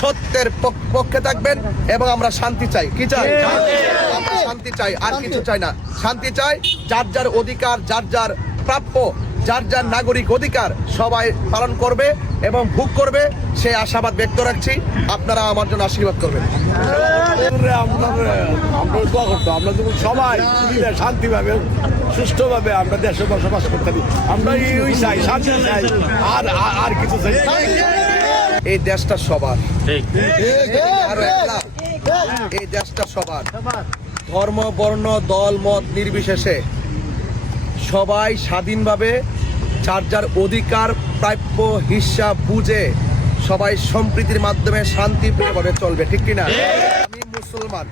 সত্যের পক- পক্ষে থাকবেন এবং আমরা শান্তি চাই। কি চাই? আমরা শান্তি চাই আর কিছু চাই না। শান্তি চাই যার যার অধিকার যার যার প্রাপ্য যার যার নাগরিক অধিকার সবাই পালন করবে এবং ভোগ করবে সেই আশাবাদ ব্যক্ত রাখছি। আপনারা আমার জন্য আশীর্বাদ করবেন। আমরা যখন সবাই শান্তিভাবে সুষ্ঠুভাবে আমরা দেশে বসবাস করতে পারি আমরা এই চাই শান্তি চাই। আর আর- আর কিছু চাই না। এই দেশটা সবার। আরও এই দেশটা সবার। ধর্ম বর্ণ দল মত নির্বিশেষে সবাই স্বাধীনভাবে যার যার অধিকার প্রাপ্য হিসাব বুঝে সবাই সম্প্রীতির মাধ্যমে শান্তিপ্রিয়ভাবে চলবে ঠিক কিনা? আমি মুসলমান।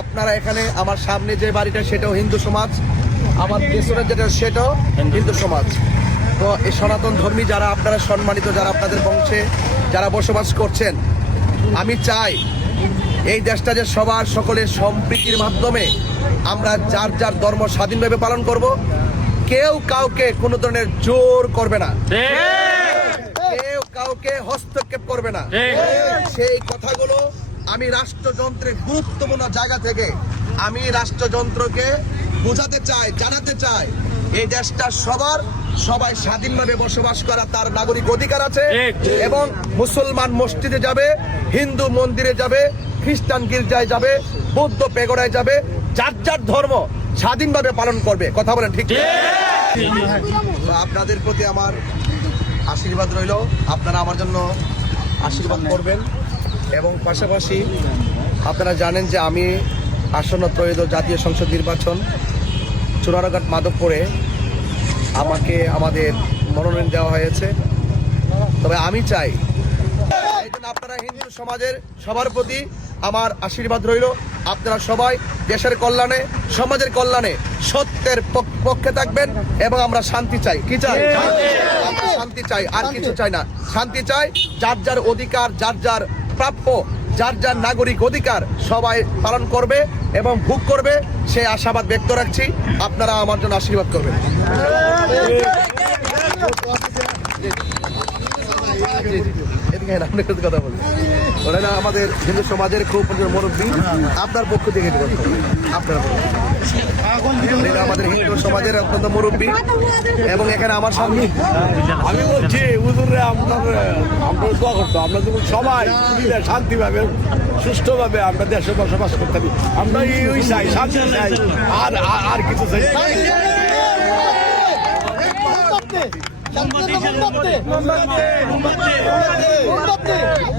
আপনারা এখানে আমার সামনে যে বাড়িটা সেটাও হিন্দু সমাজ। আমার পেছনে যেটা সেটাও হিন্দু সমাজ। তো এই সনাতন ধর্মী যারা আপনারা সম্মানিত, যারা আপনাদের বংশে যারা বসবাস করছেন, আমি চাই এই দেশটা যে সবার সকলের সম্প্রীতির মাধ্যমে আমরা যার যার ধর্ম স্বাধীনভাবে পালন করব, কেউ কাউকে কোনো ধরনের জোর করবে না। কেউ কাউকে হস্তক্ষেপ করবে না। সেই কথাগুলো আমি রাষ্ট্রযন্ত্রের গুরুত্বপূর্ণ জায়গা থেকে আমি রাষ্ট্রযন্ত্রকে বোঝাতে চাই জানাতে চাই এই দেশটা সবার সবাই স্বাধীনভাবে বসবাস করা তার নাগরিক অধিকার আছে এবং মুসলমান মসজিদে যাবে হিন্দু মন্দিরে যাবে খ্রিস্টান গির্জায় যাবে বৌদ্ধ পেগড়ায় যাবে যার যার ধর্ম স্বাধীনভাবে পালন করবে। কথা বলেন ঠিক। আপনাদের প্রতি আমার আশীর্বাদ রইল। আপনারা আমার জন্য আশীর্বাদ করবেন। এবং পাশাপাশি আপনারা জানেন যে আমি আসন্ন ত্রয়োদশ জাতীয় সংসদ নির্বাচন চুনারঘাট মাধবপুরে আমাকে আমাদের মনোনয়ন দেওয়া হয়েছে। তবে আমি চাই আপনারা হিন্দু সমাজের সবার প্রতি আমার আশীর্বাদ রইল। আপনারা সবাই দেশের কল্যাণে সমাজের কল্যাণে সত্যের পক- পক্ষে থাকবেন এবং আমরা শান্তি চাই। কি চাই? আমরা শান্তি চাই আর কিছু চাই না। শান্তি চাই যার যার অধিকার যার যার প্রাপ্য যার যার নাগরিক অধিকার সবাই পালন করবে। এবং ভোগ করবে, সেই আশাবাদ ব্যক্ত রাখছি। আপনারা আমার জন্য আশীর্বাদ করবেন। কথা আমাদের হিন্দু সমাজের খুব মুরব্বী, আপনার পক্ষ থেকে। আপনার আমাদের হিন্দু সমাজের অত্যন্ত মুরব্বী, এবং এখানে আমার সামনে আমি বলছি আমরা যখন সবাই শান্তিভাবে সুস্থভাবে আমরা দেশে বসবাস করতে পারি। আমরা এই চাই, শান্তি চাই। আর, আর- কিছু চাই।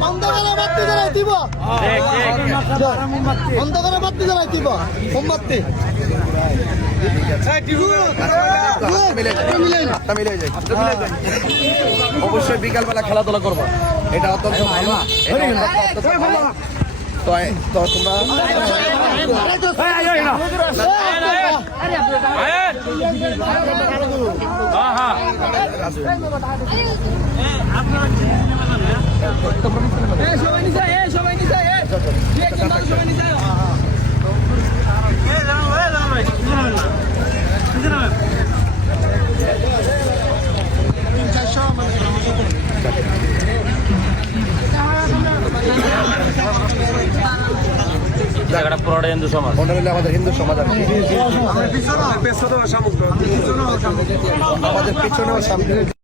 অন্ধকারে বাতি জ্বালাই দিব। অন্ধকারে বাতি জ্বালাই দিব। মোমবাতি। হাতটা মিলে যায়। হাতটা মিলে যায়। অবশ্যই বিকালবেলা খেলাধুলা করব। এটা অত্যন্ত ভালো। তো তো তোমরা সবাই নিচে সবাই নিচে সবাই নিচে জায়গাটা পুরোটা হিন্দু সমাজ। ওটা হলো আমাদের হিন্দু সমাজ আর কি। আমাদের পিছনেও সামনে